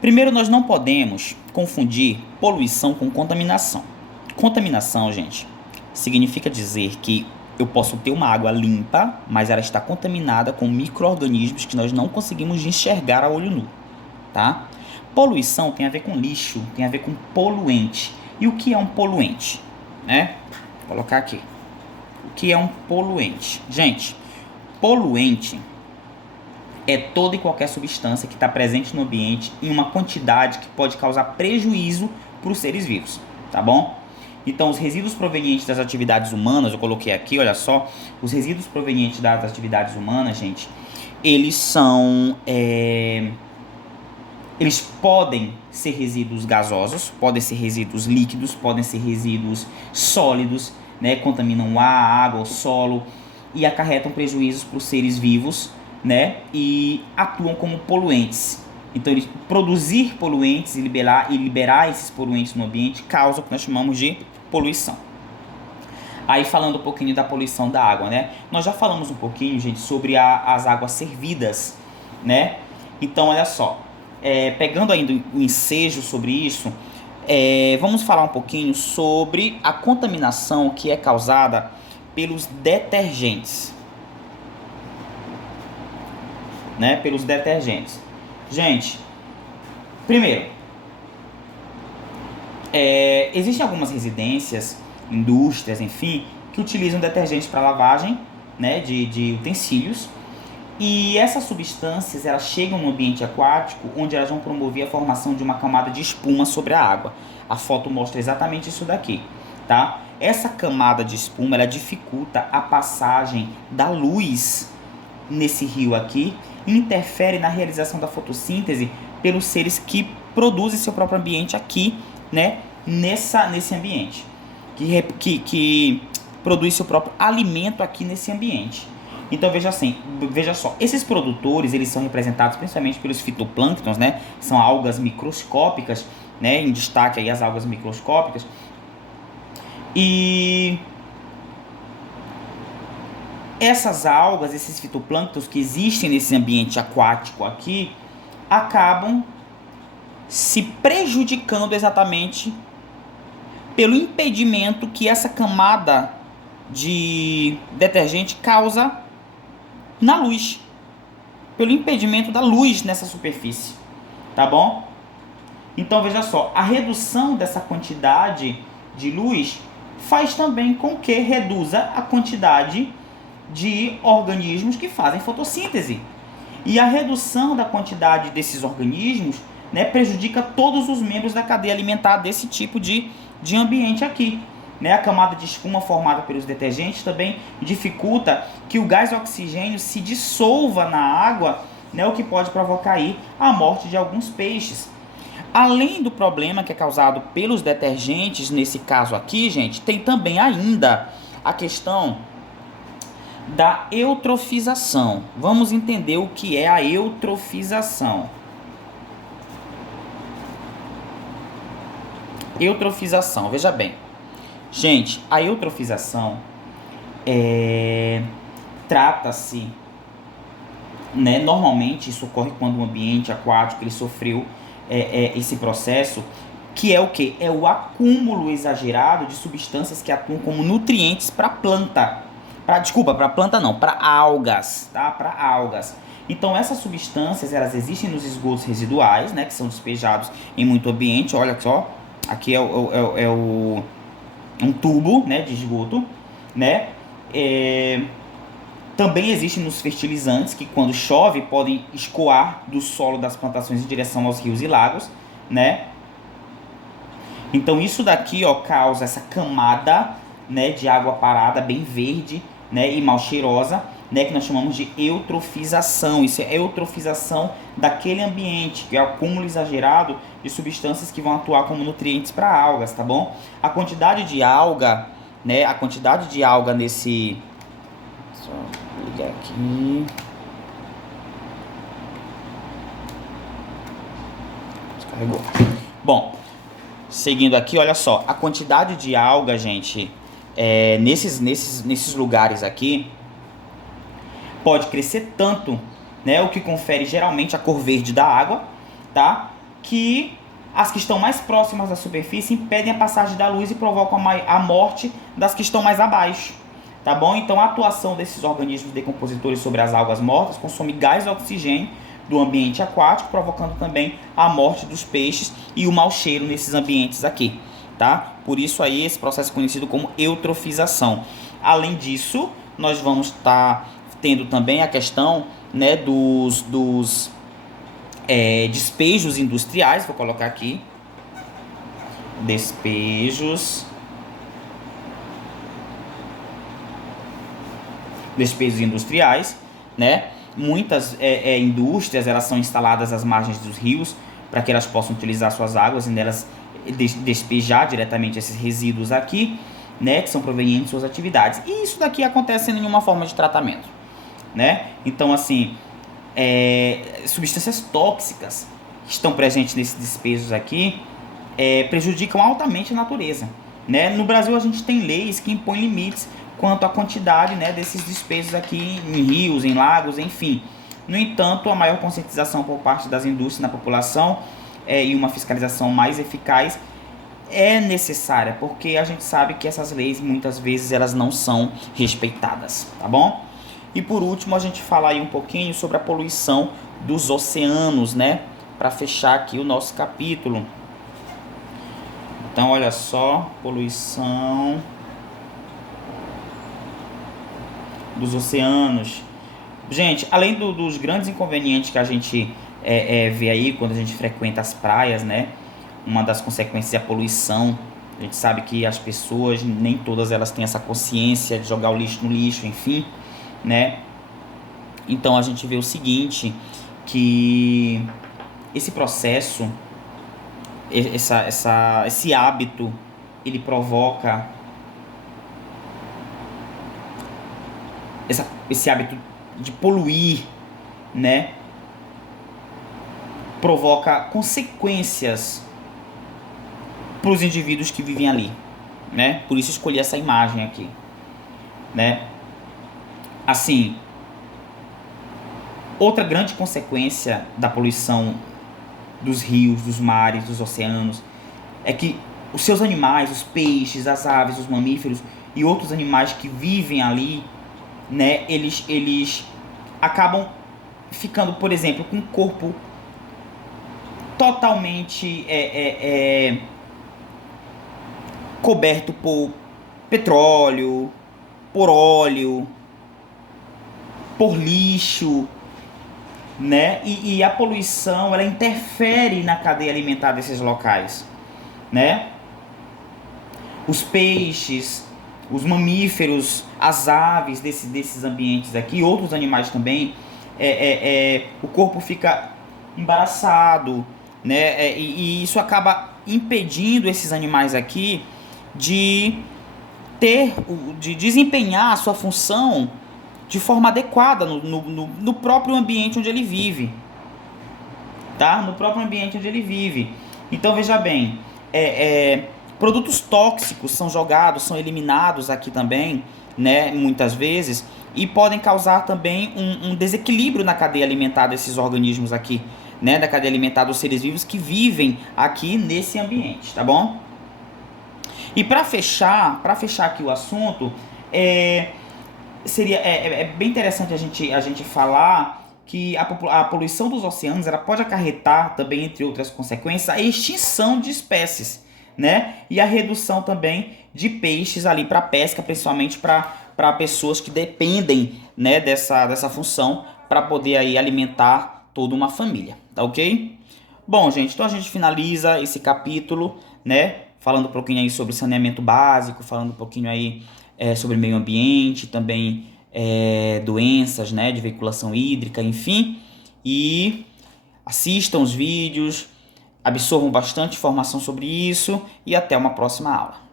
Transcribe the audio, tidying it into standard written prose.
Primeiro, nós não podemos confundir poluição com contaminação. Contaminação, gente, significa dizer que eu posso ter uma água limpa, mas ela está contaminada com micro-organismos que nós não conseguimos enxergar a olho nu, tá? Poluição tem a ver com lixo, tem a ver com poluente. E o que é um poluente? Né? Vou colocar aqui. O que é um poluente? Gente, poluente é toda e qualquer substância que está presente no ambiente em uma quantidade que pode causar prejuízo para os seres vivos, tá bom? Então, os resíduos provenientes das atividades humanas, eu coloquei aqui, olha só, os resíduos provenientes das atividades humanas, gente, eles são, eles podem ser resíduos gasosos, podem ser resíduos líquidos, podem ser resíduos sólidos, né, contaminam o ar, a água, o solo e acarretam prejuízos para os seres vivos, né, e atuam como poluentes. Então, produzir poluentes e liberar esses poluentes no ambiente causa o que nós chamamos de poluição. Aí, falando um pouquinho da poluição da água, né? Nós já falamos um pouquinho, gente, sobre as águas servidas, né? Então, olha só, pegando ainda o ensejo sobre isso, vamos falar um pouquinho sobre a contaminação que é causada pelos detergentes, né? Pelos detergentes. Gente, primeiro, existem algumas residências, indústrias, enfim, que utilizam detergentes para lavagem, né, de utensílios, e essas substâncias elas chegam no ambiente aquático, onde elas vão promover a formação de uma camada de espuma sobre a água. A foto mostra exatamente isso daqui, tá? Essa camada de espuma ela dificulta a passagem da luz nesse rio aqui, interfere na realização da fotossíntese pelos seres que produzem seu próprio ambiente aqui, né, nesse ambiente, que produz seu próprio alimento aqui nesse ambiente. Então veja só, esses produtores eles são representados principalmente pelos fitoplânctons, né, são algas microscópicas, né, em destaque aí as algas microscópicas, e essas algas, esses fitoplânctons que existem nesse ambiente aquático aqui, acabam se prejudicando exatamente pelo impedimento que essa camada de detergente causa na luz, pelo impedimento da luz nessa superfície, tá bom? Então veja só, a redução dessa quantidade de luz faz também com que reduza a quantidade de organismos que fazem fotossíntese. E a redução da quantidade desses organismos, né, prejudica todos os membros da cadeia alimentar desse tipo de ambiente aqui. Né? A camada de espuma formada pelos detergentes também dificulta que o gás oxigênio se dissolva na água, né, o que pode provocar aí a morte de alguns peixes. Além do problema que é causado pelos detergentes, nesse caso aqui, gente, tem também ainda a questão da eutrofização. Vamos entender o que é a eutrofização. Eutrofização, veja bem. Gente, a eutrofização trata-se, né, normalmente isso ocorre quando o ambiente aquático ele sofreu esse processo, que é o que? É o acúmulo exagerado de substâncias que atuam como nutrientes para a planta. Para planta não, para algas, tá? Para algas. Então essas substâncias, elas existem nos esgotos residuais, né, que são despejados em muito ambiente. Olha só, aqui é um tubo, né, de esgoto, né? Também existem nos fertilizantes, que quando chove podem escoar do solo das plantações em direção aos rios e lagos, né? Então isso daqui, ó, causa essa camada, né, de água parada bem verde, né, e mal cheirosa, né, que nós chamamos de eutrofização. Isso é eutrofização daquele ambiente, que é o acúmulo exagerado de substâncias que vão atuar como nutrientes para algas, tá bom? A quantidade de alga, né, nesse... Só ligar aqui... Descarregou. Bom, seguindo aqui, olha só, a quantidade de alga, gente, nesses lugares aqui, pode crescer tanto né, o que confere geralmente a cor verde da água, tá? Que as que estão mais próximas da superfície impedem a passagem da luz e provocam a morte das que estão mais abaixo, tá bom? Então a atuação desses organismos decompositores sobre as algas mortas consome gás e oxigênio do ambiente aquático, provocando também a morte dos peixes e o mau cheiro nesses ambientes aqui, tá? Por isso aí esse processo é conhecido como eutrofização. Além disso, nós vamos estar tendo também a questão, né, dos despejos industriais. Vou colocar aqui despejos industriais, né? Muitas indústrias, elas são instaladas às margens dos rios para que elas possam utilizar suas águas e nelas despejar diretamente esses resíduos aqui, né, que são provenientes de suas atividades. E isso daqui acontece sem nenhuma forma de tratamento, né? Então, assim, substâncias tóxicas que estão presentes nesses despejos aqui prejudicam altamente a natureza, né? No Brasil, a gente tem leis que impõem limites quanto à quantidade, né, desses despejos aqui em rios, em lagos, enfim. No entanto, a maior conscientização por parte das indústrias na população e uma fiscalização mais eficaz é necessária, porque a gente sabe que essas leis muitas vezes elas não são respeitadas, tá bom? E por último, a gente fala aí um pouquinho sobre a poluição dos oceanos, né? Para fechar aqui o nosso capítulo. Então, olha só, poluição dos oceanos. Gente, além dos grandes inconvenientes que a gente vê aí quando a gente frequenta as praias, né? Uma das consequências é a poluição. A gente sabe que as pessoas, nem todas elas têm essa consciência de jogar o lixo no lixo, enfim, né? Então a gente vê o seguinte, que esse processo, esse hábito, ele provoca esse hábito de poluir, né? Provoca consequências para os indivíduos que vivem ali, né? Por isso escolhi essa imagem aqui, né? Assim, outra grande consequência da poluição dos rios, dos mares, dos oceanos, é que os seus animais, os peixes, as aves, os mamíferos e outros animais que vivem ali, né, eles acabam ficando, por exemplo, com o corpo totalmente coberto por petróleo, por óleo, por lixo, né? E a poluição, ela interfere na cadeia alimentar desses locais, né? Os peixes, os mamíferos, as aves desses ambientes aqui, outros animais também, o corpo fica embaraçado, né? E isso acaba impedindo esses animais aqui de desempenhar a sua função de forma adequada no próprio ambiente onde ele vive, tá? No próprio ambiente onde ele vive. Então veja bem, produtos tóxicos são jogados, são eliminados aqui também, né? Muitas vezes, e podem causar também um desequilíbrio na cadeia alimentar desses organismos aqui, né? Da cadeia alimentar dos seres vivos que vivem aqui nesse ambiente, tá bom? E para fechar aqui o assunto, seria bem interessante a gente falar que a poluição dos oceanos ela pode acarretar também, entre outras consequências, a extinção de espécies, né? E a redução também de peixes ali para pesca, principalmente para pessoas que dependem, né, dessa função para poder aí alimentar toda uma família, tá ok? Bom, gente, então a gente finaliza esse capítulo, né? Falando um pouquinho aí sobre saneamento básico, falando um pouquinho aí sobre meio ambiente, também doenças, né, de veiculação hídrica, enfim. E assistam os vídeos, absorvam bastante informação sobre isso e até uma próxima aula.